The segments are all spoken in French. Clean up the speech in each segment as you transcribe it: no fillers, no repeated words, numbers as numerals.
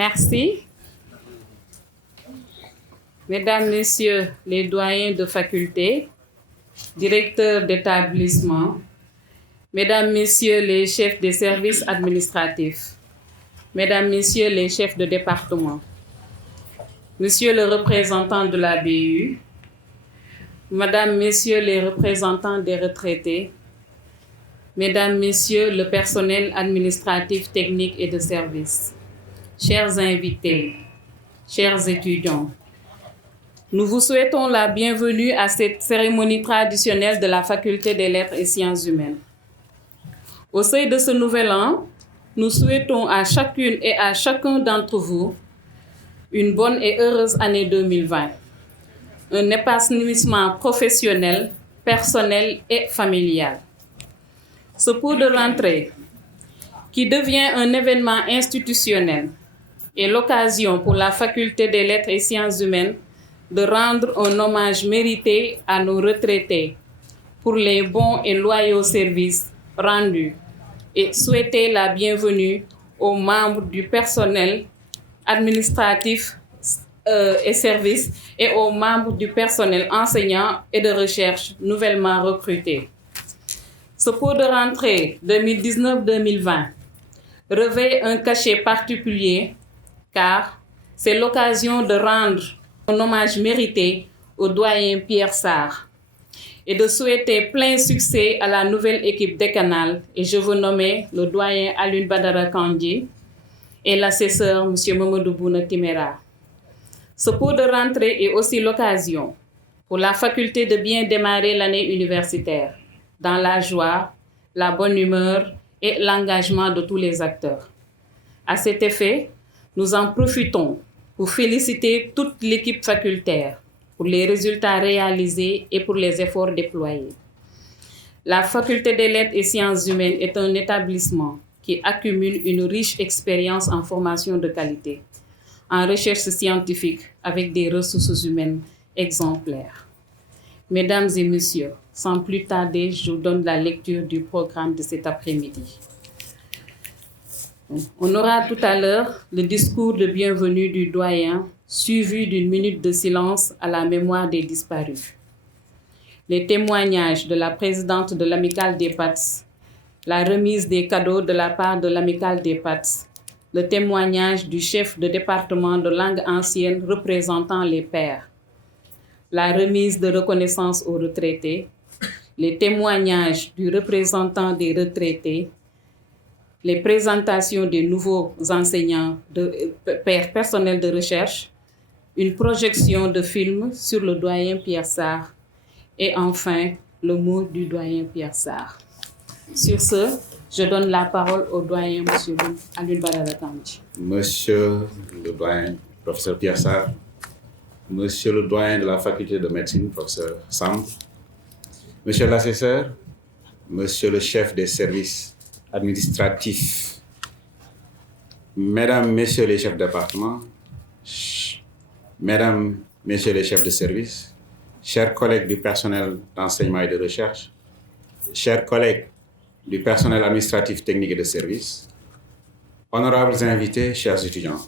Merci. Mesdames, Messieurs les doyens de faculté, directeurs d'établissement, Mesdames, Messieurs les chefs des services administratifs, Mesdames, Messieurs les chefs de département, Monsieur le représentant de la BU, Mesdames, Messieurs les représentants des retraités, Mesdames, Messieurs le personnel administratif, technique et de service, chers invités, chers étudiants, nous vous souhaitons la bienvenue à cette cérémonie traditionnelle de la Faculté des Lettres et Sciences humaines. Au seuil de ce nouvel an, nous souhaitons à chacune et à chacun d'entre vous une bonne et heureuse année 2020, un épanouissement professionnel, personnel et familial. Ce cours de rentrée, qui devient un événement institutionnel, est l'occasion pour la Faculté des Lettres et Sciences humaines de rendre un hommage mérité à nos retraités pour les bons et loyaux services rendus et souhaiter la bienvenue aux membres du personnel administratif et services et aux membres du personnel enseignant et de recherche nouvellement recrutés. Ce cours de rentrée 2019-2020 revêt un cachet particulier car c'est l'occasion de rendre un hommage mérité au doyen Pierre Sarr et de souhaiter plein succès à la nouvelle équipe décanale, et je veux nommer le doyen Alioune Badara Kandji et l'assesseur M. Mamadou Bouna Timéra. Ce cours de rentrée est aussi l'occasion pour la faculté de bien démarrer l'année universitaire dans la joie, la bonne humeur et l'engagement de tous les acteurs. À cet effet, nous en profitons pour féliciter toute l'équipe facultaire pour les résultats réalisés et pour les efforts déployés. La Faculté des Lettres et Sciences humaines est un établissement qui accumule une riche expérience en formation de qualité, en recherche scientifique avec des ressources humaines exemplaires. Mesdames et messieurs, sans plus tarder, je vous donne la lecture du programme de cet après-midi. On aura tout à l'heure le discours de bienvenue du doyen, suivi d'une minute de silence à la mémoire des disparus. Les témoignages de la présidente de l'Amicale des PATS, la remise des cadeaux de la part de l'Amicale des PATS, le témoignage du chef de département de langue ancienne représentant les pairs, la remise de reconnaissance aux retraités, les témoignages du représentant des retraités, les présentations des nouveaux enseignants, personnels de recherche, une projection de film sur le doyen Pierre Sarr et enfin le mot du doyen Pierre Sarr. Sur ce, je donne la parole au doyen M. Alioune Badara Kandji. Monsieur le doyen, professeur Pierre Sarr, Monsieur le doyen de la faculté de médecine, professeur Samb, Monsieur l'assesseur, Monsieur le chef des services administratifs, Mesdames, Messieurs les chefs de département, Mesdames, Messieurs les chefs de service, chers collègues du personnel d'enseignement et de recherche, chers collègues du personnel administratif, technique et de service, honorables invités, chers étudiants,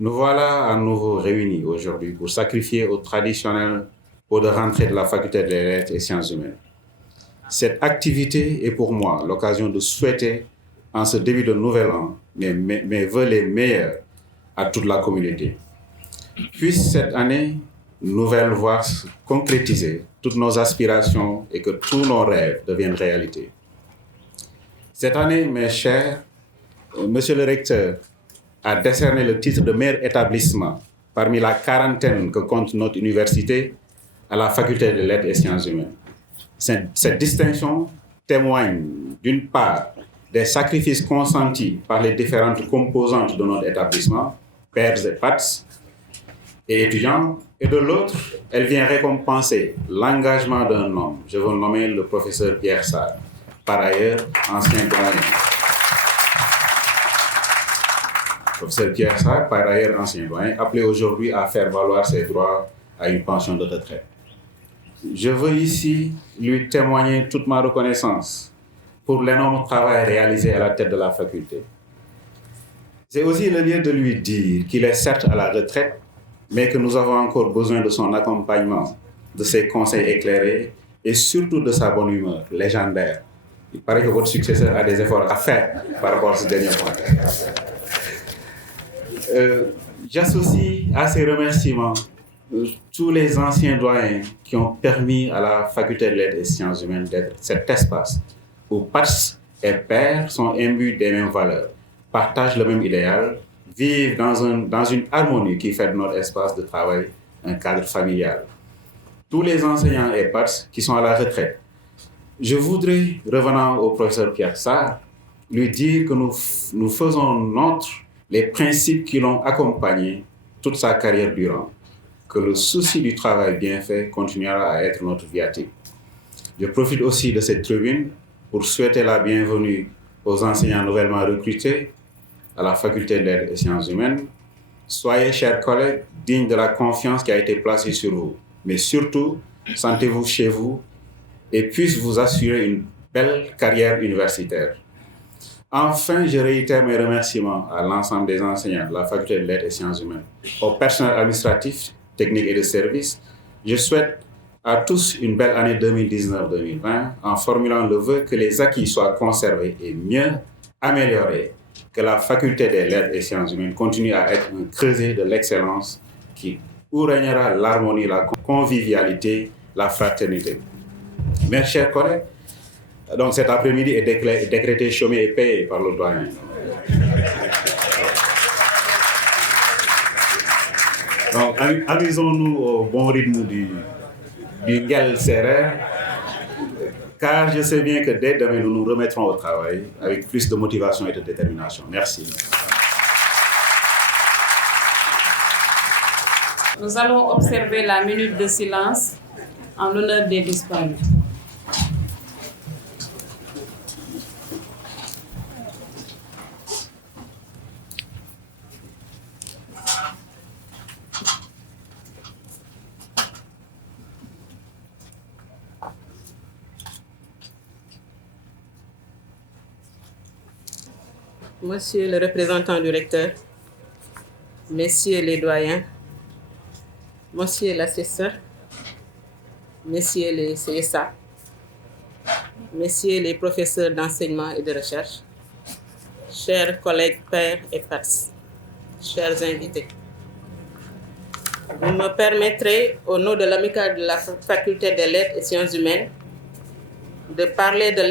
nous voilà à nouveau réunis aujourd'hui pour sacrifier au traditionnel pot de rentrée de la faculté des lettres et sciences humaines. Cette activité est pour moi l'occasion de souhaiter, en ce début de nouvel an, mes vœux les meilleurs à toute la communauté. Puisse cette année nouvelle voir se concrétiser toutes nos aspirations et que tous nos rêves deviennent réalité. Cette année, mes chers, Monsieur le recteur a décerné le titre de meilleur établissement parmi la quarantaine que compte notre université à la faculté des lettres et sciences humaines. Cette distinction témoigne d'une part des sacrifices consentis par les différentes composantes de notre établissement, pairs et pattes et étudiants, et de l'autre, elle vient récompenser l'engagement d'un homme. Je veux nommer le professeur Pierre Sarr, par ailleurs ancien doyen. Professeur Pierre Sarr, par ailleurs ancien doyen, appelé aujourd'hui à faire valoir ses droits à une pension de retraite. Je veux ici lui témoigner toute ma reconnaissance pour l'énorme travail réalisé à la tête de la faculté. C'est aussi le lieu de lui dire qu'il est certes à la retraite, mais que nous avons encore besoin de son accompagnement, de ses conseils éclairés et surtout de sa bonne humeur légendaire. Il paraît que votre successeur a des efforts à faire par rapport à ce dernier point. J'associe à ces remerciements tous les anciens doyens qui ont permis à la faculté de lettres et sciences humaines d'être cet espace où pattes et pairs sont imbus des mêmes valeurs, partagent le même idéal, vivent dans une harmonie qui fait de notre espace de travail un cadre familial. Tous les enseignants et pattes qui sont à la retraite, je voudrais, revenant au professeur Pierre Sarr, lui dire que nous faisons nôtres les principes qui l'ont accompagné toute sa carrière durant, que le souci du travail bien fait continuera à être notre viatique. Je profite aussi de cette tribune pour souhaiter la bienvenue aux enseignants nouvellement recrutés à la faculté de lettres et sciences humaines. Soyez, chers collègues, dignes de la confiance qui a été placée sur vous, mais surtout, sentez-vous chez vous et puisse vous assurer une belle carrière universitaire. Enfin, je réitère mes remerciements à l'ensemble des enseignants de la faculté de lettres et sciences humaines, au personnel administratif, technique et de service. Je souhaite à tous une belle année 2019-2020 en formulant le vœu que les acquis soient conservés et mieux améliorés, que la faculté des lettres et sciences humaines continue à être un creuset de l'excellence où régnera l'harmonie, la convivialité, la fraternité. Mes chers collègues, donc cet après-midi est décrété chômé et payé par le doyen. Donc amusons-nous au bon rythme du Ngel Serrer, car je sais bien que dès demain nous nous remettrons au travail avec plus de motivation et de détermination. Merci. Nous allons observer la minute de silence en l'honneur des disparus. Monsieur le représentant du recteur, messieurs les doyens, monsieur l'assesseur, messieurs les CSA, messieurs les professeurs d'enseignement et de recherche, chers collègues pairs et pattes, chers invités. Vous me permettrez, au nom de l'amicale de la faculté des lettres et sciences humaines, de parler de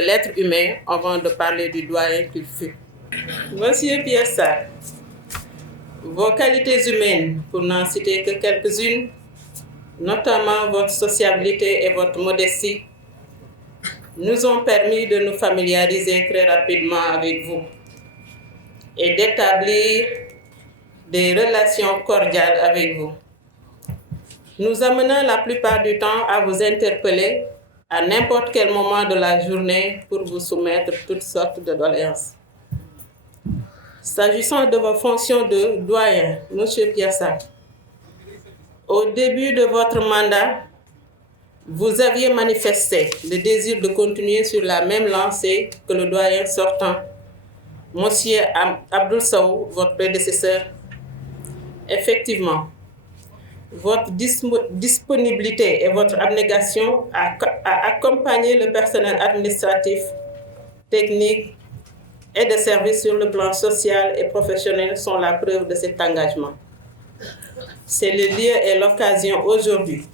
l'être humain avant de parler du doyen qu'il fut. Monsieur Pierre Sarr, vos qualités humaines, pour n'en citer que quelques-unes, notamment votre sociabilité et votre modestie, nous ont permis de nous familiariser très rapidement avec vous et d'établir des relations cordiales avec vous. Nous amenons la plupart du temps à vous interpeller à n'importe quel moment de la journée pour vous soumettre toutes sortes de doléances. S'agissant de vos fonctions de doyen, M. Pierre Sarr, au début de votre mandat, vous aviez manifesté le désir de continuer sur la même lancée que le doyen sortant, M. Abdoul Sow, votre prédécesseur. Effectivement, votre disponibilité et votre abnégation à accompagner le personnel administratif, technique et de service sur le plan social et professionnel sont la preuve de cet engagement. C'est le lieu et l'occasion aujourd'hui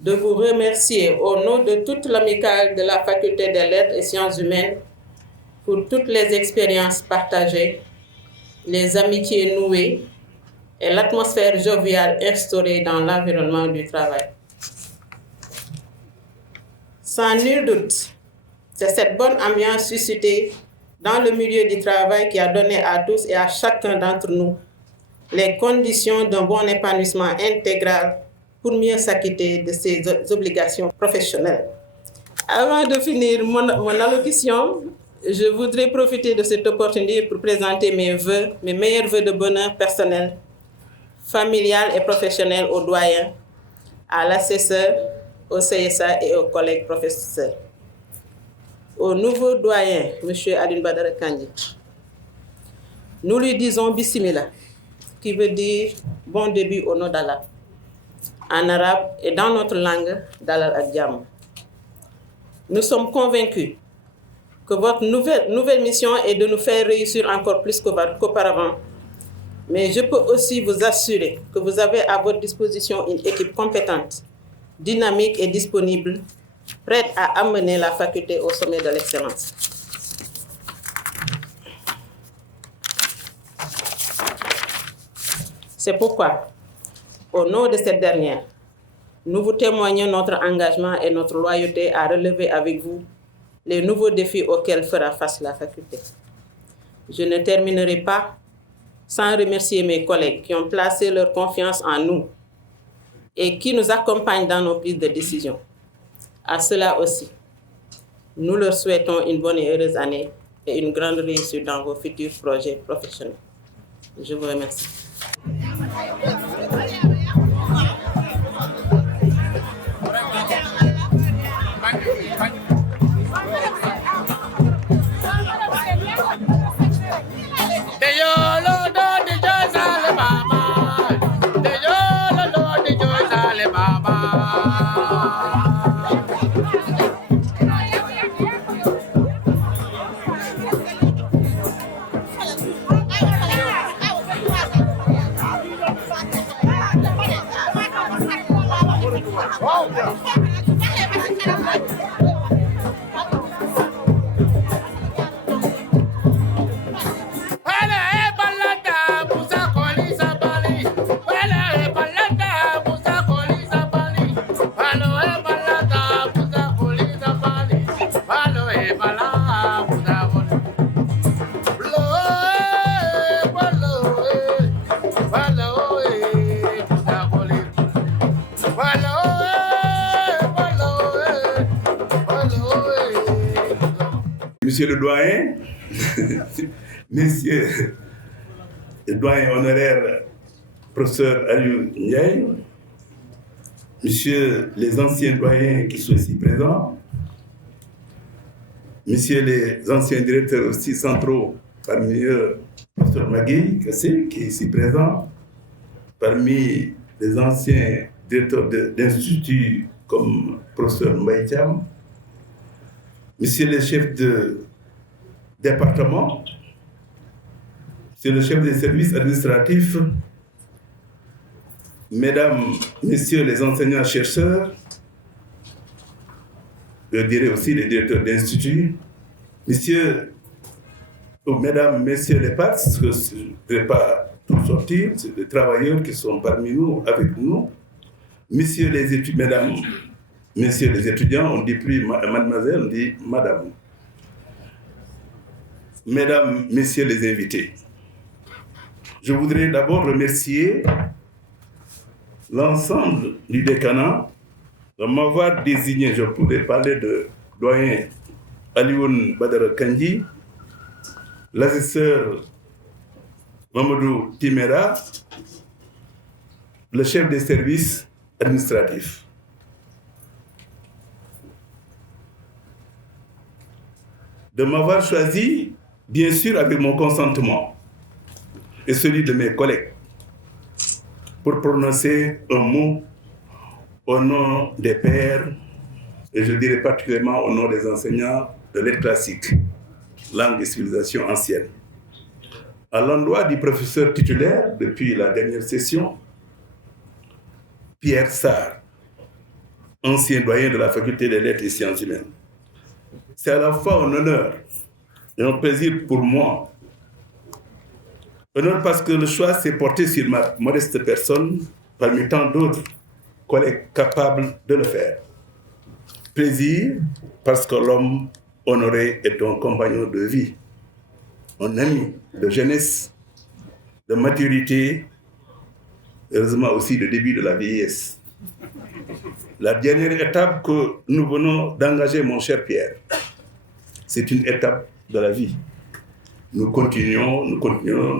de vous remercier au nom de toute l'amicale de la Faculté des Lettres et Sciences Humaines pour toutes les expériences partagées, les amitiés nouées et l'atmosphère joviale instaurée dans l'environnement du travail. Sans nul doute, c'est cette bonne ambiance suscitée dans le milieu du travail qui a donné à tous et à chacun d'entre nous les conditions d'un bon épanouissement intégral pour mieux s'acquitter de ses obligations professionnelles. Avant de finir mon allocution, je voudrais profiter de cette opportunité pour présenter mes meilleurs vœux de bonheur personnel, familial et professionnel aux doyens, à l'assesseur, au CSA et aux collègues professeurs. Au nouveau doyen, M. Alioune Badara Kandji, nous lui disons Bismillah, qui veut dire bon début au nom d'Allah, en arabe et dans notre langue, Dalal ak Jàmm. Nous sommes convaincus que votre nouvelle mission est de nous faire réussir encore plus qu'auparavant. Mais je peux aussi vous assurer que vous avez à votre disposition une équipe compétente, dynamique et disponible, prête à amener la faculté au sommet de l'excellence. C'est pourquoi, au nom de cette dernière, nous vous témoignons notre engagement et notre loyauté à relever avec vous les nouveaux défis auxquels fera face la faculté. Je ne terminerai pas sans remercier mes collègues qui ont placé leur confiance en nous et qui nous accompagnent dans nos prises de décision. À cela aussi, nous leur souhaitons une bonne et heureuse année et une grande réussite dans vos futurs projets professionnels. Je vous remercie. Monsieur le doyen, Messieurs le doyen honoraire professeur Aliou Ndiaye, Messieurs les anciens doyens qui sont ici présents, Messieurs les anciens directeurs aussi centraux, parmi eux, professeur Magui Kassé, qui est ici présent, parmi les anciens directeurs d'instituts comme professeur Mbaye Thiam, Monsieur le chef de département, Monsieur le chef des services administratifs, Mesdames, Messieurs les enseignants-chercheurs, je dirais aussi les directeurs d'institut, mesdames, messieurs les pairs, parce que je ne vais pas tout sortir, c'est des travailleurs qui sont parmi nous, avec nous. Messieurs les étudiants, mesdames, messieurs les étudiants, on ne dit plus mademoiselle, on dit madame. Mesdames, messieurs les invités, je voudrais d'abord remercier l'ensemble du décanat de m'avoir désigné. Je pourrais parler de doyen Alioune Badara Kandji, l'assesseur Mamadou Timera, le chef des services administratifs. De m'avoir choisi, bien sûr, avec mon consentement et celui de mes collègues, pour prononcer un mot au nom des pairs, et je dirais particulièrement au nom des enseignants de lettres classiques, langue et civilisation ancienne. À l'endroit du professeur titulaire depuis la dernière session, Pierre Sarr, ancien doyen de la faculté des lettres et sciences humaines. C'est à la fois un honneur et un plaisir pour moi. Honneur parce que le choix s'est porté sur ma modeste personne parmi tant d'autres collègues capables de le faire. Plaisir parce que l'homme honoré est un compagnon de vie, un ami de jeunesse, de maturité, heureusement aussi de début de la vieillesse. La dernière étape que nous venons d'engager, mon cher Pierre, c'est une étape de la vie. Nous continuons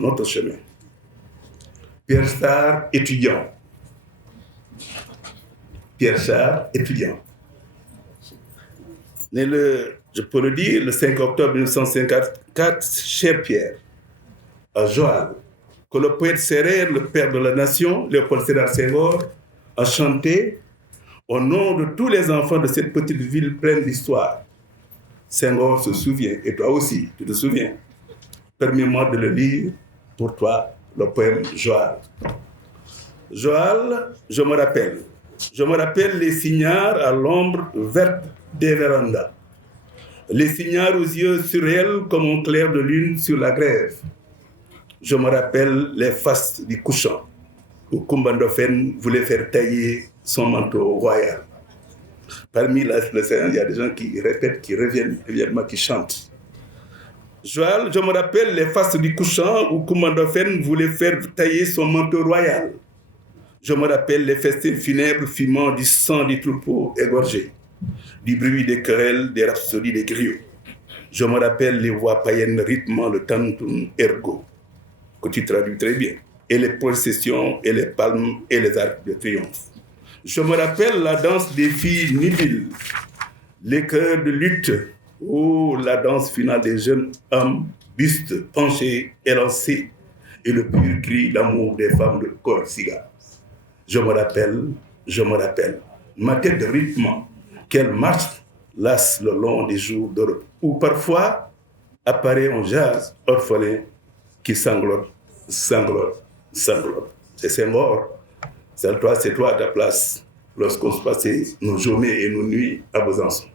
notre chemin. Pierre Sarr, étudiant. Pierre Sarr, étudiant. Né je peux le dire, le 5 octobre 1954, cher Pierre, à Joal, que le poète sérère, le père de la nation, Léopold Sédar Senghor, a chanté au nom de tous les enfants de cette petite ville pleine d'histoire. Senghor se souvient, et toi aussi, tu te souviens. Permets-moi de le lire pour toi, le poème Joal. Joal, je me rappelle les cignards à l'ombre verte des vérandas, les cignards aux yeux surréels comme un clair de lune sur la grève. Je me rappelle les faces du couchant, où Koumba Ndoffène voulait faire tailler son manteau royal. Parmi le Sénat, il y a des gens qui répètent, qui reviennent, évidemment, qui chantent. Joal, je me rappelle les faces du couchant où Koumba Ndoffène voulait faire tailler son manteau royal. Je me rappelle les festins funèbres fumant du sang du troupeau égorgé, du bruit des querelles, des rhapsodies des griots. Je me rappelle les voix païennes rythmant le tantum ergo, que tu traduis très bien, et les processions, et les palmes, et les arcs de triomphe. Je me rappelle la danse des filles nubiles, les chœurs de lutte, la danse finale des jeunes hommes, bustes, penchés, élancés, et le pur cri d'amour des femmes de Corsica. Je me rappelle, ma tête rythmement, qu'elle marche lasse le long des jours d'Europe, où parfois apparaît un jazz orphelin qui sanglote. C'est Senghor. C'est toi à ta place lorsqu'on se passait nos journées et nos nuits à Besançon.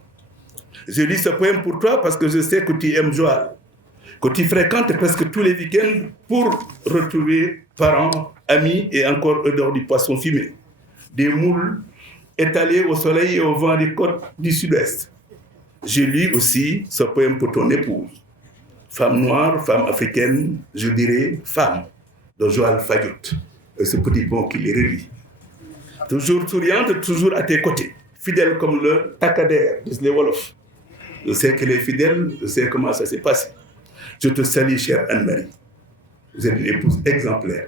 Je lis ce poème pour toi parce que je sais que tu aimes Joal, que tu fréquentes presque tous les week-ends pour retrouver parents, amis et encore odeur du poisson fumé, des moules étalés au soleil et au vent des côtes du sud-ouest. Je lis aussi ce poème pour ton épouse, femme noire, femme africaine, je dirais femme, de Joal Fadiouth, et ce petit pont qui les relie. Toujours souriante, toujours à tes côtés, fidèle comme le takadère, disent les Wolofs. Je sais qu'elle est fidèle, je sais comment ça s'est passé. Je te salue, chère Anne-Marie. Vous êtes une épouse exemplaire.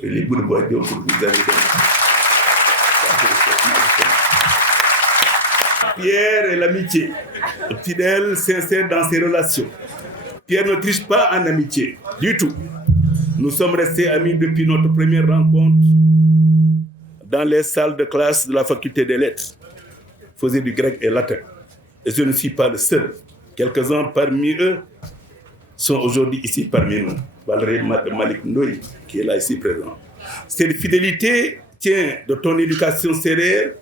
Et les bouts de bois d'eau que vous avez donné. Pierre est l'amitié, fidèle, sincère dans ses relations. Pierre ne triche pas en amitié, du tout. Nous sommes restés amis depuis notre première rencontre dans les salles de classe de la faculté des lettres. Faisait du grec et latin. Et je ne suis pas le seul. Quelques-uns parmi eux sont aujourd'hui ici parmi nous. Valérie Malik Ndoye, qui est là ici présent. Cette fidélité tient de ton éducation sérère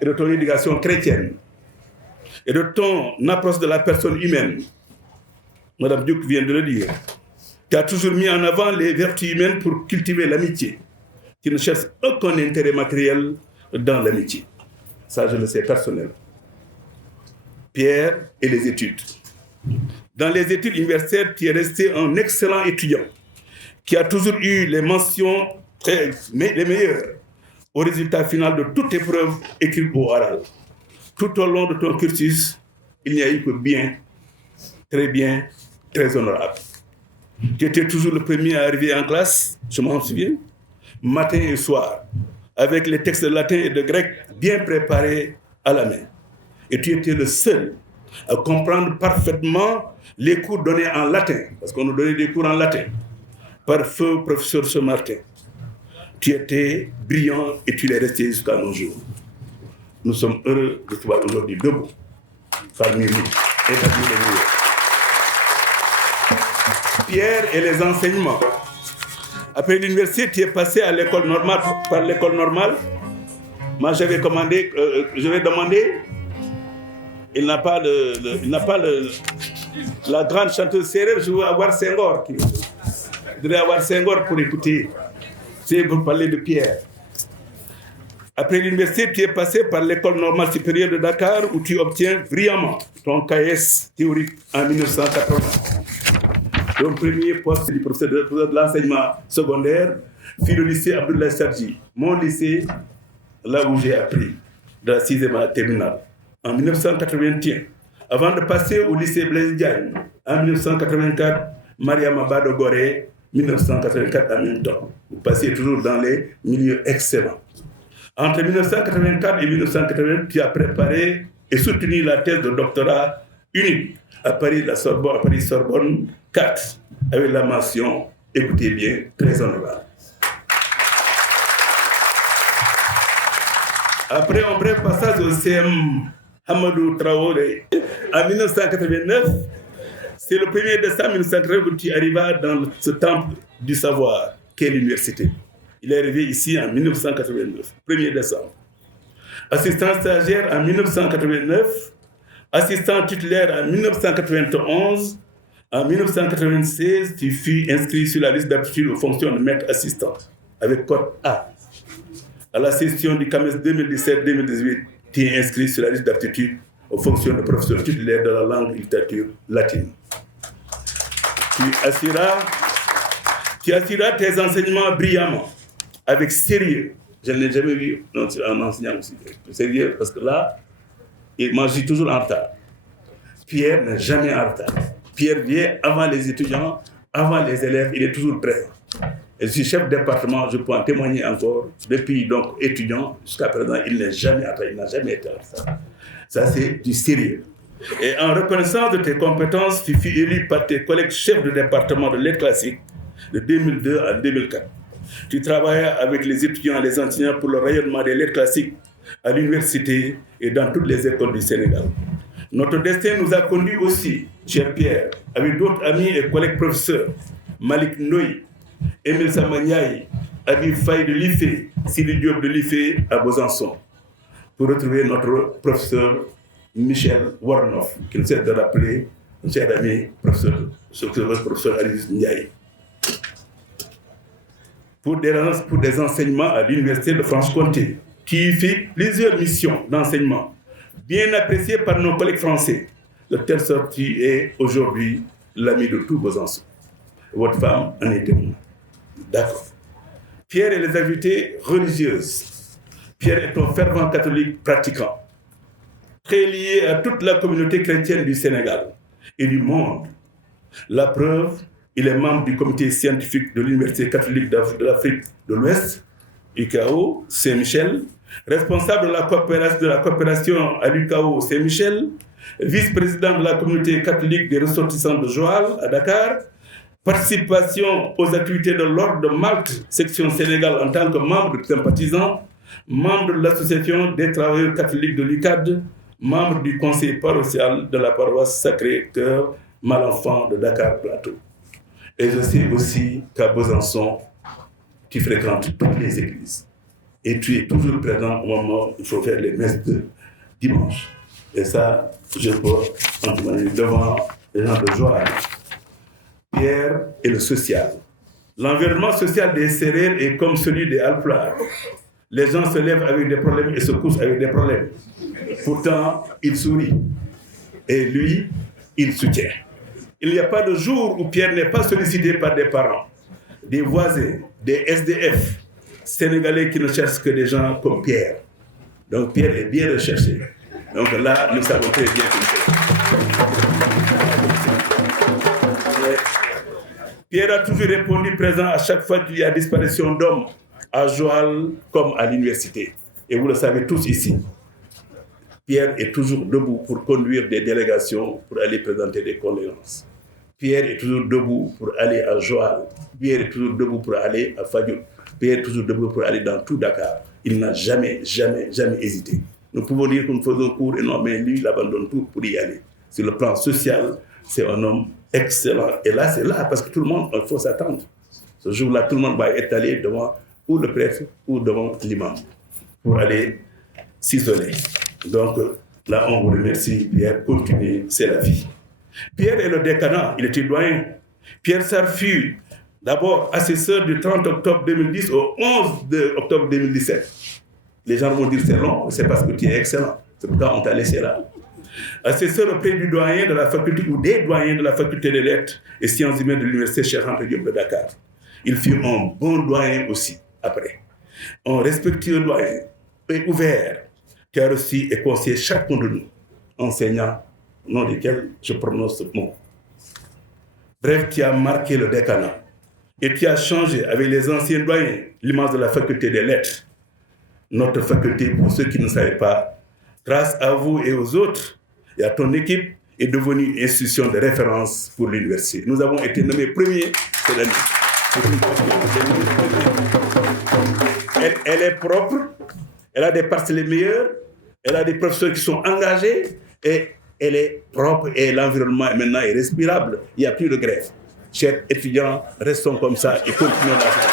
et de ton éducation chrétienne. et de ton approche de la personne humaine, Mme Diouk vient de le dire, tu as toujours mis en avant les vertus humaines pour cultiver l'amitié. Tu ne cherches aucun intérêt matériel dans l'amitié. Ça, je le sais personnellement. Pierre et les études. Dans les études universitaires, tu es resté un excellent étudiant qui a toujours eu les mentions les meilleures au résultat final de toute épreuve écrite ou orale. Tout au long de ton cursus, il n'y a eu que bien, très honorable. Tu étais toujours le premier à arriver en classe, je m'en souviens, matin et soir, avec les textes de latin et de grec bien préparés à la main. Et tu étais le seul à comprendre parfaitement les cours donnés en latin, parce qu'on nous donnait des cours en latin, par feu professeur Chemartin. Tu étais brillant et tu l'es resté jusqu'à nos jours. Nous sommes heureux de te voir aujourd'hui debout, parmi nous et parmi les meilleurs. Pierre et les enseignements. Après l'université, tu es passé à l'école normale, par l'école normale. Moi, je vais demander, il n'a pas la grande chanteuse sérère, je veux avoir Senghor. Je voudrais avoir Senghor pour écouter. C'est pour parler de Pierre. Après l'université, tu es passé par l'école normale supérieure de Dakar où tu obtiens brillamment ton KS théorique en 1980. Ton premier poste du professeur de l'enseignement secondaire fut le lycée Abdoulaye Sadji, mon lycée, là où j'ai appris, de la 6e à la terminale, en 1981. Avant de passer au lycée Blaise Diagne, en 1984, Mariama Bado Gorée, 1984 en même temps. Vous passez toujours dans les milieux excellents. Entre 1984 et 1980, tu as préparé et soutenu la thèse de doctorat unique à Paris Sorbonne 4, avec la mention, écoutez bien, très honorable. Après un bref passage au CM Hamadou Traoré, en 1989, c'est le 1er décembre 1989 que tu arrivas dans ce temple du savoir, qu'est l'université. Il est arrivé ici en 1989, 1er décembre. Assistant stagiaire en 1989, assistant titulaire en 1991, en 1996, tu fus inscrit sur la liste d'aptitude aux fonctions de maître assistant, avec code A. À la session du CAMES 2017-2018, tu es inscrit sur la liste d'aptitude aux fonctions de professeur titulaire de la langue et littérature latine. Tu assuras tes enseignements brillamment, avec sérieux. Je ne l'ai jamais vu un enseignant aussi sérieux, parce que là, moi je suis toujours en retard. Pierre n'est jamais en retard. Pierre vient avant les étudiants, avant les élèves, il est toujours présent. Et je suis chef de département, je peux en témoigner encore. Depuis donc étudiant, jusqu'à présent, il n'est jamais en retard, il n'a jamais été en retard. Ça, c'est du sérieux. Et en reconnaissance de tes compétences, tu fus élu par tes collègues chefs de département de lettres classiques de 2002 à 2004. Tu travaillais avec les étudiants et les enseignants pour le rayonnement des lettres classiques à l'université et dans toutes les écoles du Sénégal. Notre destin nous a conduits aussi, cher Pierre, avec d'autres amis et collègues professeurs, Malik Ndoye, Émile Samaniaï, Habib Faye de l'IFE, Sidi Diop de l'IFE à Besançon, pour retrouver notre professeur Michel Warnoff, qui nous aide de rappeler, notre cher ami, professeur Alice Ndiaye. Pour des enseignements à l'université de Franche-Comté, qui fait plusieurs missions d'enseignement, bien appréciées par nos collègues français, de telle sorte qu'il est aujourd'hui l'ami de tout Besançon. Votre femme en est témoin. D'accord. Pierre et les activités religieuses. Pierre est un fervent catholique pratiquant, très lié à toute la communauté chrétienne du Sénégal et du monde. La preuve, il est membre du comité scientifique de l'Université catholique de l'Afrique de l'Ouest, UCAO Saint-Michel, responsable de la coopération à l'UCAO Saint-Michel, vice-président de la communauté catholique des ressortissants de Joal à Dakar, participation aux activités de l'Ordre de Malte, section Sénégal en tant que membre sympathisant, membre de l'association des travailleurs catholiques de l'UCAD, membre du conseil paroissial de la paroisse Sacré-Cœur Malenfant de Dakar Plateau. Et je sais aussi qu'à Besançon, tu fréquentes toutes les églises. Et tu es toujours présent au moment où il faut faire les messes de dimanche. Et ça, je peux en témoigner devant les gens de joie. Pierre et le social. L'environnement social des Sérères est comme celui des Alpulaar. Les gens se lèvent avec des problèmes et se couchent avec des problèmes. Pourtant, il sourit. Et lui, il soutient. Il n'y a pas de jour où Pierre n'est pas sollicité par des parents, des voisins, des SDF, Sénégalais qui ne cherchent que des gens comme Pierre. Donc Pierre est bien recherché. Donc là, nous savons très bien qu'il fait. Pierre a toujours répondu présent à chaque fois qu'il y a disparition d'hommes, à Joal comme à l'université. Et vous le savez tous ici. Pierre est toujours debout pour conduire des délégations, pour aller présenter des condoléances. Pierre est toujours debout pour aller à Joal. Pierre est toujours debout pour aller à Fadiouk. Pierre est toujours debout pour aller dans tout Dakar. Il n'a jamais hésité. Nous pouvons dire que nous faisons cours et non, mais lui, il abandonne tout pour y aller. Sur le plan social, c'est un homme excellent. Et là, c'est là, parce que tout le monde, il faut s'attendre. Ce jour-là, tout le monde va être allé devant ou le prêtre ou devant l'imam pour aller s'isoler. Donc là, on vous remercie, Pierre. Continuez, c'est la vie. Pierre est le décanat, il était doyen. Pierre Sarr fut d'abord assesseur du 30 octobre 2010 au 11 octobre 2017. Les gens vont dire c'est long, c'est parce que tu es excellent. C'est pourquoi on t'a laissé là. Assesseur auprès du doyen de la faculté ou des doyens de la faculté des lettres et sciences humaines de l'université Cheikh Anta Diop de Dakar. Il fut un bon doyen aussi après. Un respectueux doyen et ouvert qui a reçu et conseillé chacun de nous, enseignants, au nom desquels je prononce ce mot. Bref, qui a marqué le décanat et qui a changé avec les anciens doyens l'image de la faculté des lettres. Notre faculté, pour ceux qui ne savaient pas, grâce à vous et aux autres, et à ton équipe, est devenue une institution de référence pour l'université. Nous avons été nommés premiers cette année. Elle est propre, elle a des parties les meilleures, elle a des professeurs qui sont engagés, et elle est propre, et l'environnement maintenant est respirable. Il n'y a plus de grève. Chers étudiants, restons comme ça et continuons la vie.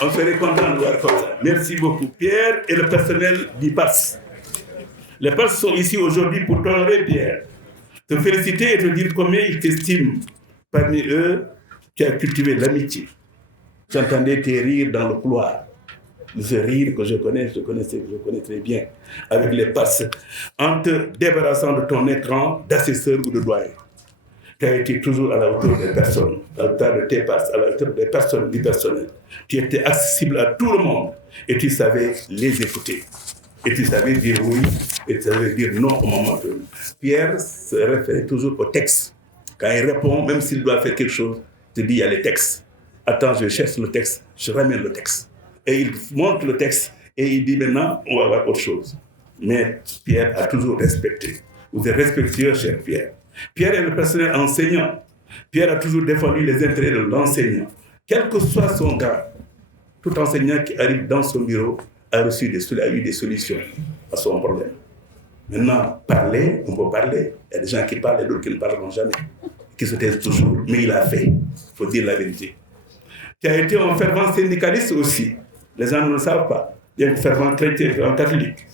On serait content de voir comme ça. Merci beaucoup. Pierre et le personnel du PAS. Les PAS sont ici aujourd'hui pour t'honorer, Pierre. Te féliciter et te dire combien ils t'estiment. Parmi eux, tu as cultivé l'amitié. J'entendais tes rires dans le couloir. Ce rire que je connais très bien. Avec les PAS. En te débarrassant de ton écran d'assesseur ou de doyen. Tu as été toujours à la hauteur des personnes, à la hauteur de tes PAS, à la hauteur des personnes, du personnel. Tu étais accessible à tout le monde et tu savais les écouter. Et tu savais dire oui et tu savais dire non au moment donné. Pierre se réfère toujours au texte. Quand il répond, même s'il doit faire quelque chose, il te dit il y a les textes. Attends, je cherche le texte, je ramène le texte. Et il montre le texte et il dit maintenant, on va voir autre chose. Mais Pierre a toujours respecté. Vous êtes respectueux, cher Pierre. Pierre est le personnel enseignant. Pierre a toujours défendu les intérêts de l'enseignant. Quel que soit son grade, tout enseignant qui arrive dans son bureau a eu des solutions à son problème. Maintenant, parler, on peut parler. Il y a des gens qui parlent et d'autres qui ne parleront jamais, qui se taisent toujours. Mais il a fait, il faut dire la vérité. Tu as été un fervent syndicaliste aussi. Les gens ne le savent pas. Il y a un fervent chrétien, un catholique.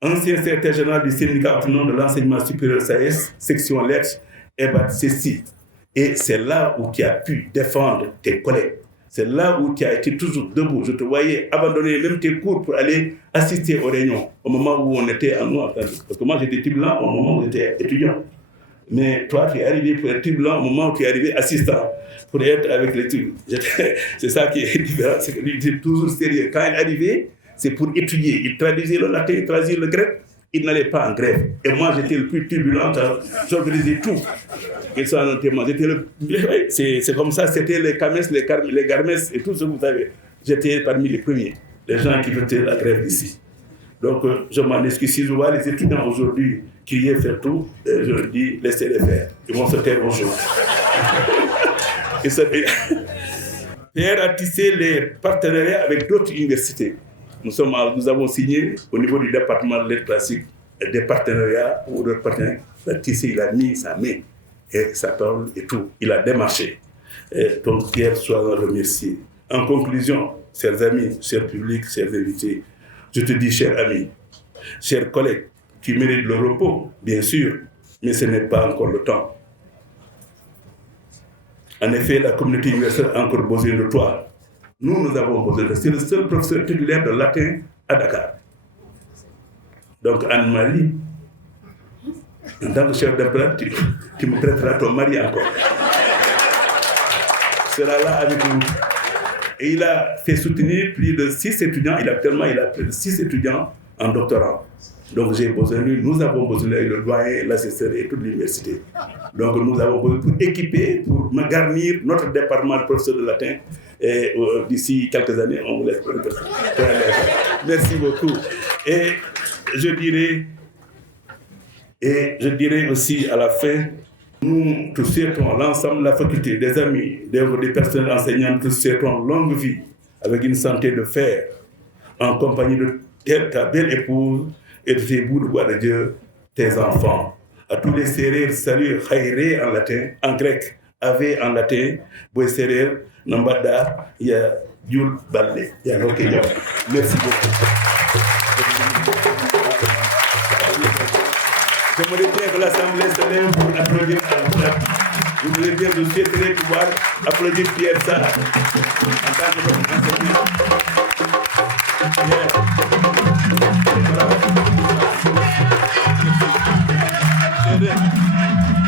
Ancien secrétaire général du syndicat autonome de l'enseignement supérieur SAES, section lettres, Ebat Ceci. Et c'est là où tu as pu défendre tes collègues. C'est là où tu as été toujours debout. Je te voyais abandonner même tes cours pour aller assister aux réunions, au moment où on était en noir. Parce que moi, j'étais blanc au moment où j'étais étudiant. Mais toi, tu es arrivé pour être blanc au moment où tu es arrivé assistant, pour être avec les trucs. C'est ça qui est différent, c'est que lui, il était toujours sérieux. Quand il arrivait, c'est pour étudier. Il traduisait le latin, il traduisait le grec. Il n'allait pas en grève. Et moi, j'étais le plus turbulent. J'organisais tout. Ils sont en témoin. C'est comme ça, c'était les Cames, les Garmes et tout ce que vous savez. J'étais parmi les premiers, les gens qui faisaient la grève ici. Donc, je m'en excuse. Si je vois les étudiants aujourd'hui crier, faire tout, je leur dis, laissez-les faire. Ils vont se taire bonjour. Pierre a tissé les partenariats avec d'autres universités. Nous avons signé au niveau du département de lettres classiques des partenariats ou d'autres partenaires. Il a tissé, il a mis sa main et sa parole et tout. Il a démarché. Donc Pierre soit remercié. En conclusion, chers amis, chers publics, chers invités, je te dis, cher ami, Chers collègues, tu mérites le repos, bien sûr, mais ce n'est pas encore le temps. En effet, la communauté universelle a encore besoin de toi. Nous avons besoin de toi. C'est le seul professeur titulaire de latin à Dakar. Donc, Anne-Marie, en tant que chef d'emploi, tu me prêteras ton mari encore. Il sera là avec nous. Et il a fait soutenir plus de 6 étudiants. Actuellement, il a plus de 6 étudiants en doctorat. Donc j'ai besoin de lui, nous avons besoin de le doyen, l'assesseur et toute l'université. Donc nous avons besoin pour équiper, pour garnir notre département de professeurs de latin. Et d'ici quelques années, on vous laisse. Merci beaucoup. Et je dirais aussi à la fin, nous tous souhaitons à l'ensemble de la faculté, des amis, des personnels enseignants, tous souhaitons longue vie, avec une santé de fer, en compagnie de ta belle épouse, et de tes bouts de bois de Dieu, tes enfants. À tous les Sérères, salut, Haïré en latin, en grec, Ave en latin, Boy Sérère, Nambada, il y a Yul Balde, il y a Rokeya. Merci beaucoup. J'aimerais bien que l'Assemblée se lève pour applaudir à la. Vous voulez bien, je souhaiterais pouvoir applaudir Pierre Sarr en tant que enseignant.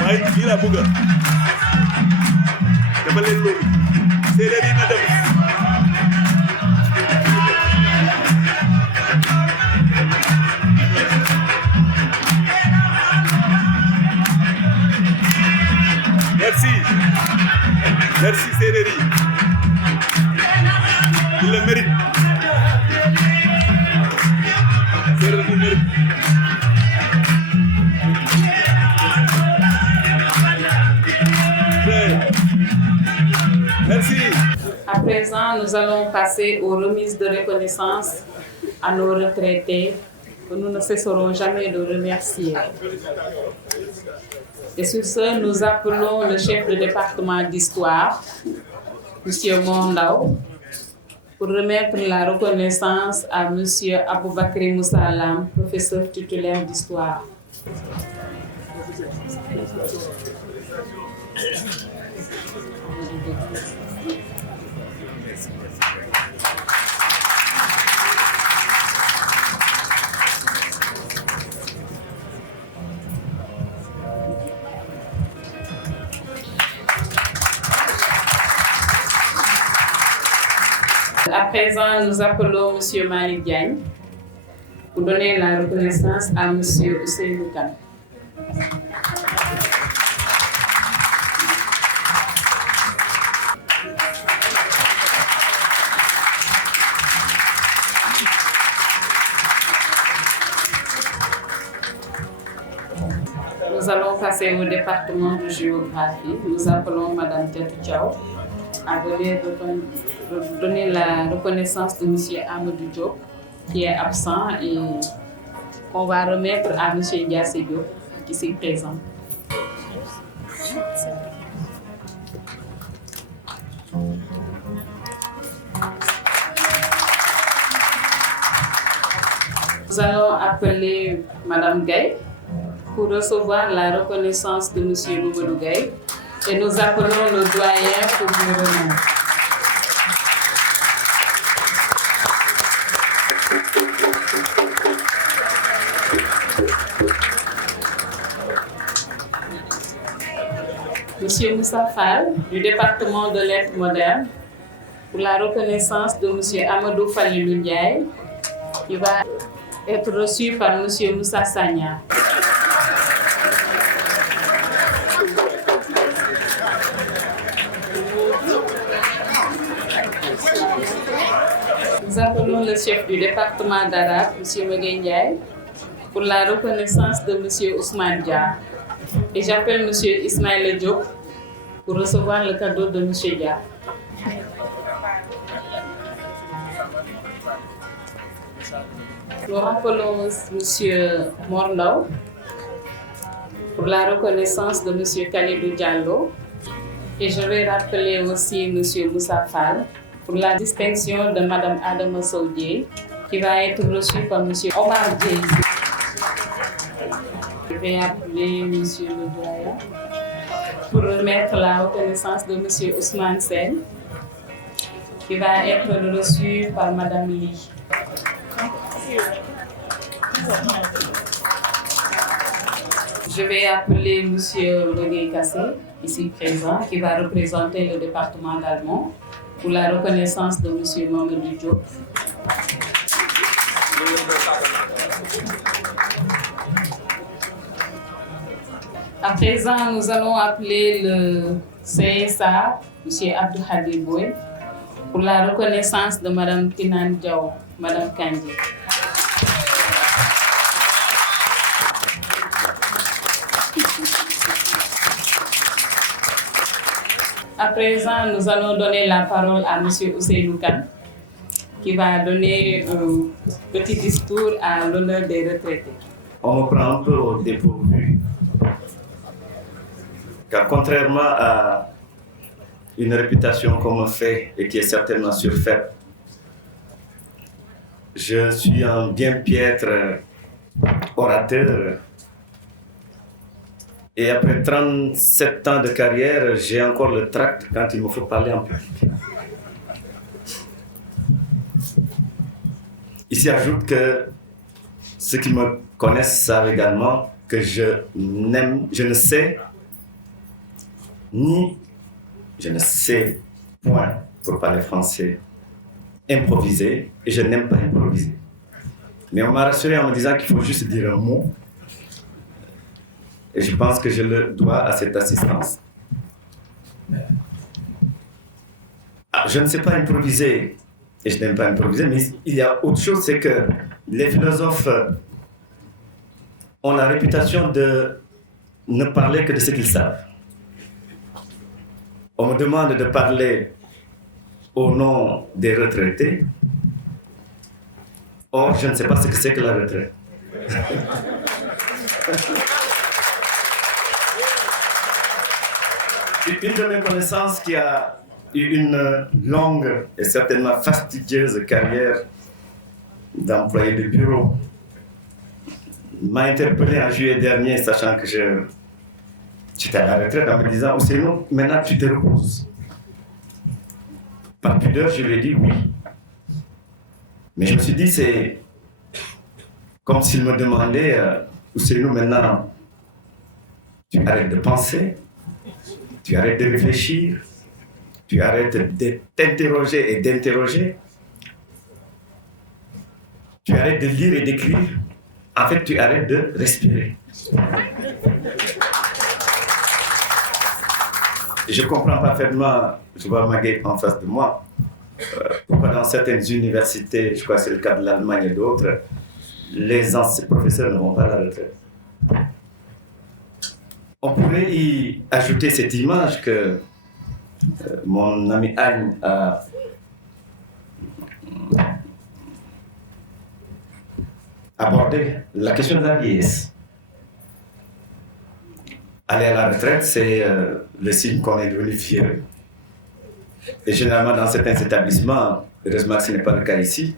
waaye fii laa bëgg dama leen loolu séeréer yi na dem merci séeréer yi il le mérite séeréer yi mérite. Merci. À présent, nous allons passer aux remises de reconnaissance à nos retraités que nous ne cesserons jamais de remercier. Et sur ce, nous appelons le chef de département d'histoire, M. Mondao, pour remettre la reconnaissance à M. Aboubakri Moussalam, professeur titulaire d'histoire. À présent, nous appelons M. Malik Diagne pour donner la reconnaissance à M. Ousseynou Kane. Nous allons passer au département de géographie. Nous appelons Mme Tiatou Tchao à donner la reconnaissance de M. Amadou Diop, qui est absent et qu'on va remettre à M. Diassé Diop, qui est présent. Nous allons appeler Mme Gaye pour recevoir la reconnaissance de M. Mamadou Gaye et nous appelons le doyen pour le remettre. M. Moussa Fall, du département de lettres modernes, pour la reconnaissance de M. Amadou Falilou Ndiaye, qui va être reçu par M. Moussa Sagna. Nous appelons le chef du département d'arabe, M. Megué Ndiaye, pour la reconnaissance de M. Ousmane Dia. Et j'appelle M. Ismaël Diop pour recevoir le cadeau de M. Dia. Nous rappelons M. Morlaw pour la reconnaissance de M. Khalidou Diallo. Et je vais rappeler aussi M. Moussa Fall pour la distinction de Mme Adama Saoudié, qui va être reçu par M. Omar Diaz. Je vais appeler M. le doyen pour remettre la reconnaissance de M. Ousmane Sen, qui va être reçu par Mme Lee. Je vais appeler M. René Kassé, ici présent, qui va représenter le département d'Allemand pour la reconnaissance de M. Mamadou Diop. À présent, nous allons appeler le CSA, M. Abdou Hadir Boy, pour la reconnaissance de Mme Tinan Diaw, Mme Kandi. À présent, nous allons donner la parole à M. Ousseynou Kane, qui va donner un petit discours à l'honneur des retraités. On me prend un peu au dépourvu, car contrairement à une réputation qu'on me fait et qui est certainement surfaite, je suis un bien piètre orateur. Et après 37 ans de carrière, j'ai encore le tract quand il me faut parler en public. Il s'y ajoute que ceux qui me connaissent savent également que je ne sais point, pour parler français, improviser, et je n'aime pas improviser. Mais on m'a rassuré en me disant qu'il faut juste dire un mot. Et je pense que je le dois à cette assistance. Je ne sais pas improviser, et je n'aime pas improviser, mais il y a autre chose, c'est que les philosophes ont la réputation de ne parler que de ce qu'ils savent. On me demande de parler au nom des retraités. Or, je ne sais pas ce que c'est que la retraite. Une de mes connaissances qui a eu une longue et certainement fastidieuse carrière d'employé de bureau m'a interpellé en juillet dernier, sachant que j'étais à la retraite, en me disant « Ousseynou, maintenant tu te reposes ». Par pudeur, je lui ai dit oui. Mais je me suis dit, c'est comme s'il me demandait « Ousseynou, maintenant, tu arrêtes de penser ». Tu arrêtes de réfléchir, tu arrêtes de t'interroger et d'interroger, tu arrêtes de lire et d'écrire, en fait tu arrêtes de respirer. Je comprends parfaitement, je vois Maguette en face de moi, pourquoi dans certaines universités, je crois que c'est le cas de l'Allemagne et d'autres, les professeurs ne vont pas à la retraite. On pourrait y ajouter cette image que mon ami Anne a abordé, la question de la vieillesse. Aller à la retraite, c'est le signe qu'on est devenu vieux. Et généralement, dans certains établissements, heureusement que ce n'est pas le cas ici,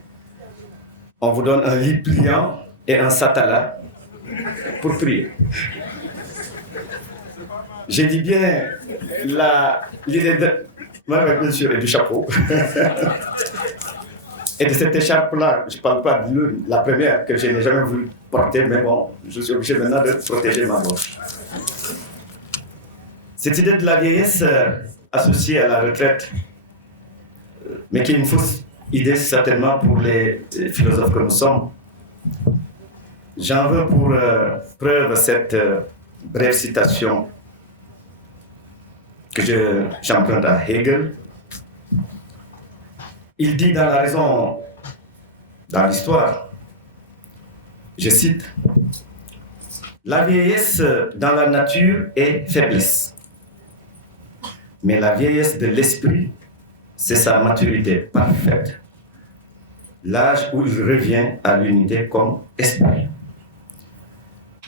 on vous donne un lit pliant et un satala pour prier. J'ai dit bien l'idée de bien sûr, et du chapeau. Et de cette écharpe-là, je ne parle pas de la première que je n'ai jamais voulu porter, mais bon, je suis obligé maintenant de protéger ma gauche. Cette idée de la vieillesse associée à la retraite, mais qui est une fausse idée certainement pour les philosophes que nous sommes. J'en veux pour preuve cette brève citation que j'emprunte à Hegel. Il dit dans La raison, dans l'histoire, je cite, « La vieillesse dans la nature est faiblesse, mais la vieillesse de l'esprit, c'est sa maturité parfaite, l'âge où il revient à l'unité comme esprit. »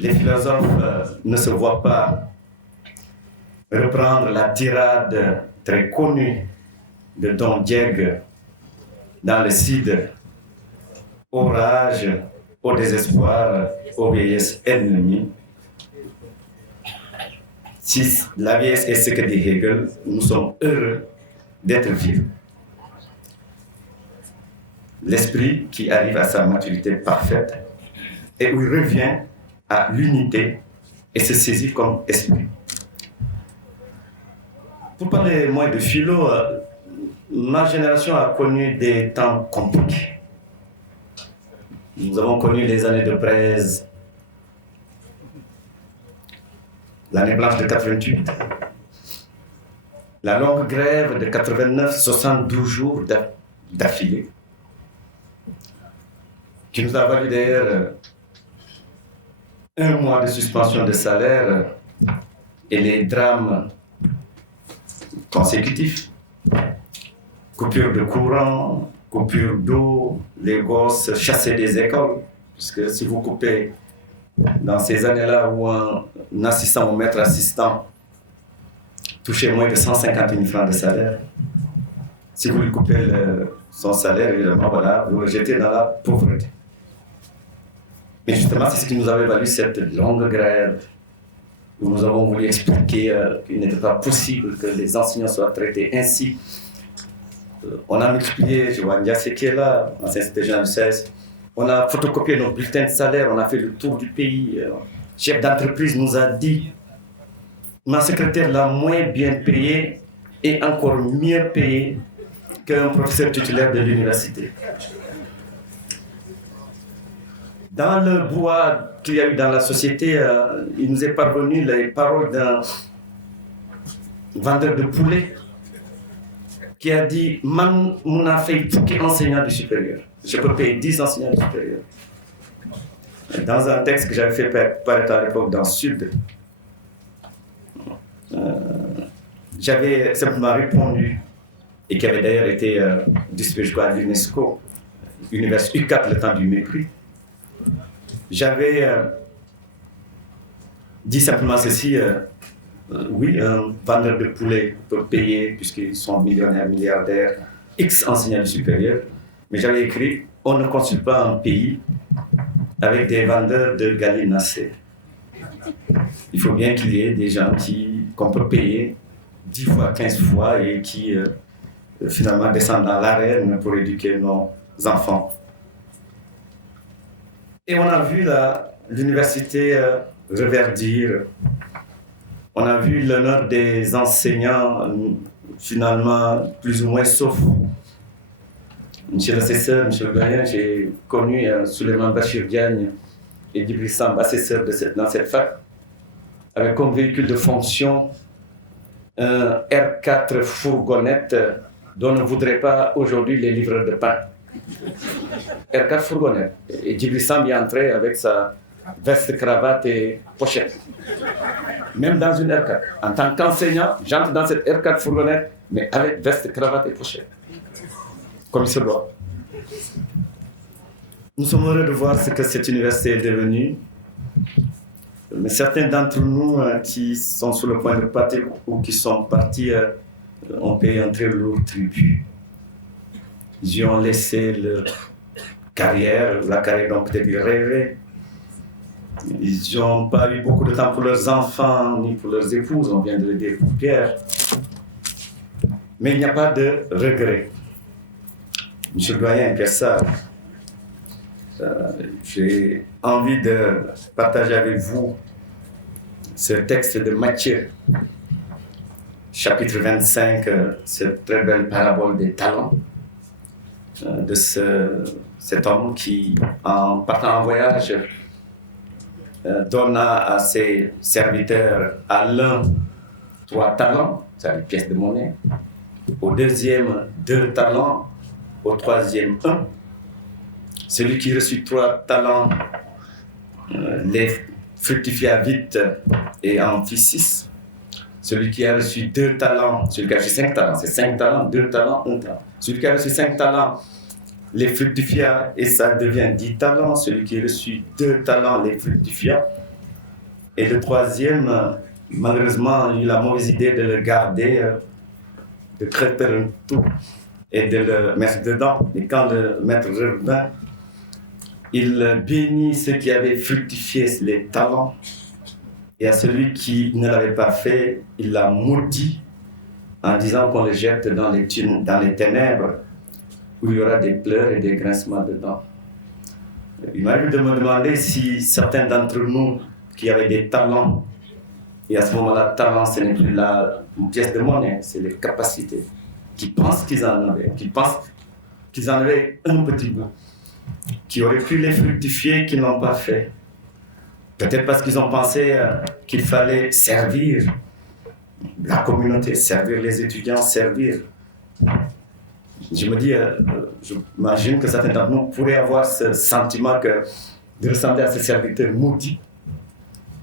Les philosophes ne se voient pas reprendre la tirade très connue de Don Diego dans le Cid au rage, au désespoir, aux vieillesses ennemies. Si la vieillesse est ce que dit Hegel, nous sommes heureux d'être vivants. L'esprit qui arrive à sa maturité parfaite et où il revient à l'unité et se saisit comme esprit. Pour parler moins de philo, ma génération a connu des temps compliqués. Nous avons connu les années de braise, l'année blanche de 88, la longue grève de 89, 72 jours d'affilée, qui nous a valu d'ailleurs 1 mois de suspension de salaire et les drames consécutifs. Coupure de courant, coupure d'eau, les gosses chassés des écoles. Parce que si vous coupez dans ces années-là où un assistant ou maître assistant touchait moins de 150 000 francs de salaire, si vous lui coupez son salaire, évidemment, voilà, vous le jetez dans la pauvreté. Mais justement, c'est ce qui nous avait valu cette longue grève où nous avons voulu expliquer qu'il n'était pas possible que les enseignants soient traités ainsi. On a multiplié, je vois Ndiassé qui est là, ancien secrétaire du 16. On a photocopié nos bulletins de salaire, on a fait le tour du pays. Le chef d'entreprise nous a dit ma secrétaire l'a moins bien payée et encore mieux payée qu'un professeur titulaire de l'université. Dans le bois qu'il y a eu dans la société, il nous est parvenu les paroles d'un vendeur de poulet qui a dit « Man, on a fait fukki enseignants du supérieur. Je peux payer 10 enseignants du supérieur. » Dans un texte que j'avais fait paraître à l'époque dans le Sud, j'avais simplement répondu, et qui avait d'ailleurs été distribué à l'UNESCO, Univers U4, le temps du mépris. J'avais dit simplement ceci, oui, un vendeur de poulet peut payer, puisqu'ils sont millionnaires, milliardaires, X enseignants du supérieur, mais j'avais écrit, on ne construit pas un pays avec des vendeurs de gallinacés. Il faut bien qu'il y ait des gens qu'on peut payer 10 fois, 15 fois et qui finalement descendent dans l'arène pour éduquer nos enfants. Et on a vu l'université reverdir. On a vu l'honneur des enseignants finalement plus ou moins sauf. Monsieur l'assesseur, monsieur le doyen, j'ai connu Souleymane Bachir Diagne et Djibril Samb, assesseur dans cette fac, avec comme véhicule de fonction un R4 fourgonnette dont ne voudraient pas aujourd'hui les livreurs de pain. R4 fourgonnette. Et Djibril Samb y entrait avec sa veste, cravate et pochette. Même dans une R4. En tant qu'enseignant, j'entre dans cette R4 fourgonnette, mais avec veste, cravate et pochette. Comme il se doit. Nous sommes heureux de voir ce que cette université est devenue. Mais certains d'entre nous qui sont sur le point de partir ou qui sont partis ont payé un très lourd tribut. Ils y ont laissé leur carrière, la carrière dont peut-être ils rêvaient. Ils n'ont pas eu beaucoup de temps pour leurs enfants ni pour leurs épouses, on vient de le dire pour Pierre. Mais il n'y a pas de regret. Monsieur le doyen, Pierre Sarr, j'ai envie de partager avec vous ce texte de Matthieu, chapitre 25, cette très belle parabole des talents de cet homme qui, en partant en voyage, donna à ses serviteurs, à l'un 3 talents, c'est une pièce de monnaie, au deuxième 2 talents, au troisième 1. Celui qui reçut 3 talents les fructifia vite et en fit 6. Celui qui a reçu 2 talents, celui qui a reçu 5 talents, c'est 5 talents, 2 talents, 1 talent. Celui qui a reçu 5 talents les fructifia et ça devient 10 talents. Celui qui a reçu 2 talents les fructifia. Et le troisième, malheureusement, il a eu la mauvaise idée de le garder, de crêper un tout et de le mettre dedans. Et quand le maître revint, Il bénit ceux qui avaient fructifié les talents. Et à celui qui ne l'avait pas fait, il l'a maudit en disant qu'on le jette dans les ténèbres où il y aura des pleurs et des grincements de dents. Il m'arrive de me demander si certains d'entre nous qui avaient des talents, et à ce moment-là, talent, ce n'est plus une pièce de monnaie, c'est les capacités, qui pensent qu'ils en avaient, qui pensent qu'ils en avaient un petit bout, qui auraient pu les fructifier, qui n'ont pas fait. Peut-être parce qu'ils ont pensé qu'il fallait servir la communauté, servir les étudiants, servir. Je me dis, j'imagine que certains d'entre nous pourraient avoir ce sentiment de ressembler à ce serviteur maudit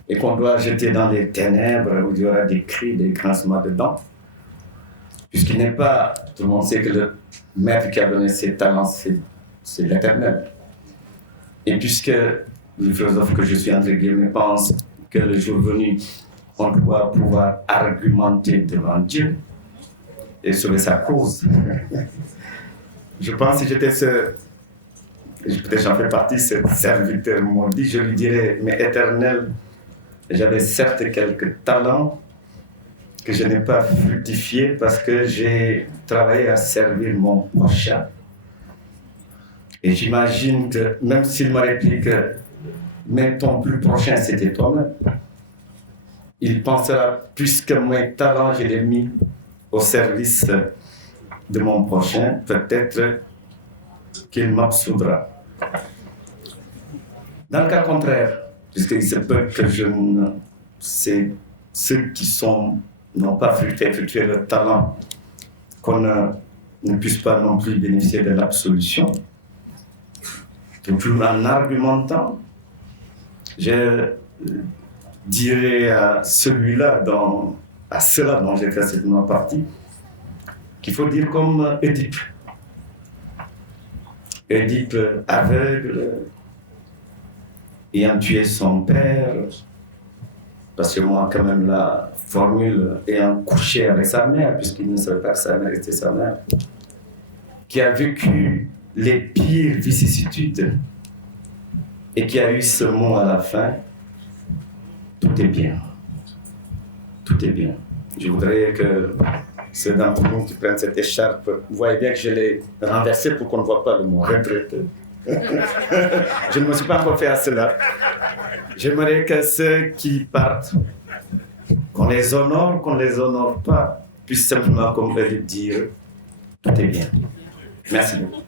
et qu'on doit jeter dans les ténèbres où il y aura des cris, des grincements de dents. Puisqu'il n'est pas, tout le monde sait que le maître qui a donné ses talents, c'est l'Éternel. Et puisque le philosophe que je suis, entre guillemets, pense que le jour venu, on doit pouvoir argumenter devant Dieu et sauver sa cause. Je pense que si j'étais peut-être j'en fais partie, ce serviteur maudit, je lui dirais, mais Éternel, j'avais certes quelques talents que je n'ai pas fructifiés parce que j'ai travaillé à servir mon prochain. Et j'imagine que même s'il me réplique, mais ton plus prochain, c'était toi-même, il pensera, puisque mes talents, je les mis au service de mon prochain, peut-être qu'il m'absoudra. Dans le cas contraire, puisqu'il se peut que c'est ceux qui n'ont pas fructué leur talent, qu'on ne puisse pas non plus bénéficier de l'absolution, toujours en argumentant, je dirais à celui-là, à cela dont j'ai fait cette partie, qu'il faut dire comme Édipe. Édipe aveugle, ayant tué son père, parce que moi, quand même, la formule ayant couché avec sa mère, puisqu'il ne savait pas que sa mère était sa mère, qui a vécu les pires vicissitudes et qui a eu ce mot à la fin, tout est bien. Tout est bien. Je voudrais que ceux d'entre nous qui prennent cette écharpe, vous voyez bien que je l'ai renversée pour qu'on ne voit pas le mot retraité. Je ne me suis pas encore fait à cela. J'aimerais que ceux qui partent, qu'on les honore, qu'on ne les honore pas, puissent simplement, comme eux, dire tout est bien. Merci beaucoup.